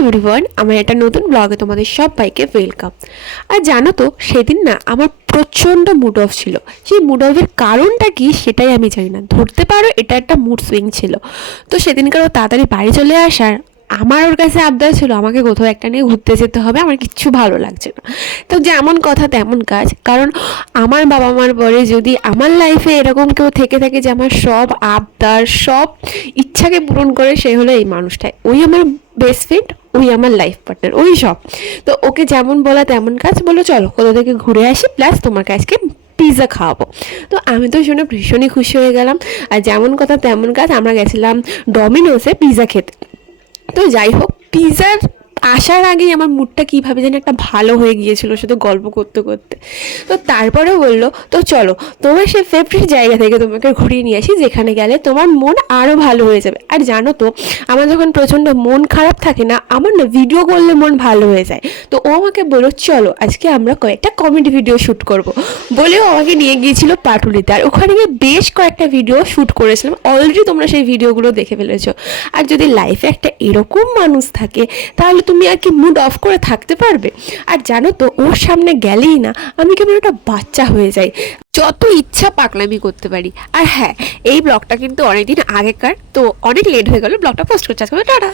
Everyone, আমার একটা নতুন ব্লগে তোমাদের সবাইকে ওয়েলকাম। আর জানো তো, সেদিন না আমার প্রচণ্ড মুড অফ ছিল। সেই মুড অফের কারণটা কি সেটাই আমি জানি না, ধরতে পারো এটা একটা মুড সুইং ছিল। তো সেদিনকারও তাড়াতাড়ি বাড়ি চলে আসার আমার ওর কাছে আবদার ছিল আমাকে কোথাও একটা নিয়ে ঘুরতে যেতে হবে, আমার কিচ্ছু ভালো লাগছে না। তো যেমন কথা তেমন কাজ, কারণ আমার বাবা মার পরে যদি আমার লাইফে এরকম কেউ থেকে থাকে যে আমার সব আবদার সব ইচ্ছাকে পূরণ করে, সে হলো এই মানুষটাই। ওই আমার বেস্ট ফ্রেন্ড, ওই আমার লাইফ পার্টনার, ওই সব। তো ওকে যেমন বলা তেমন কাজ, বলো চলো কোথা থেকে ঘুরে আসি, প্লাস তোমাকে আজকে পিৎজা খাওয়াবো। তো আমি তো শুনে ভীষণই খুশি হয়ে গেলাম। আর যেমন কথা তেমন কাজ, আমরা গেছিলাম ডমিনোসে পিৎজা খেতে। তো যাই হোক, পিৎজার আসার আগেই আমার মুডটা কীভাবে যেন একটা ভালো হয়ে গিয়েছিল শুধু গল্প করতে করতে। তো তারপরে বললো তো চলো তোমার সে ফেভারিট জায়গা থেকে তোমাকে ঘুরিয়ে নিয়ে আসি, যেখানে গেলে তোমার মন আরও ভালো হয়ে যাবে। আর জানো তো, আমার যখন প্রচণ্ড মন খারাপ থাকে না, আমার না ভিডিও করলে মন ভালো হয়ে যায়। তো ও আমাকে বললো চলো আজকে আমরা কয়েকটা কমেডি ভিডিও শ্যুট করব বলেও আমাকে নিয়ে গিয়েছিল পাটুলিতে। আর ওখানে গিয়ে বেশ কয়েকটা ভিডিও শ্যুট করেছিলাম, অলরেডি তোমরা সেই ভিডিওগুলো দেখে ফেলেছো। আর যদি লাইফে একটা এরকম মানুষ থাকে, তাহলে তুমি আর কি মুড অফ করে থাকতে পারবে? আর জানো তো, ওর সামনে গেলেই না আমি কেমন একটা বাচ্চা হয়ে যাই, যত ইচ্ছা পাগলামি করতে পারি। আর হ্যাঁ, এই ব্লগটা কিন্তু অনেকদিন আগেকার, তো অনেক লেট হয়ে গেল ব্লগটা পোস্ট করতে। আজকে টাটা।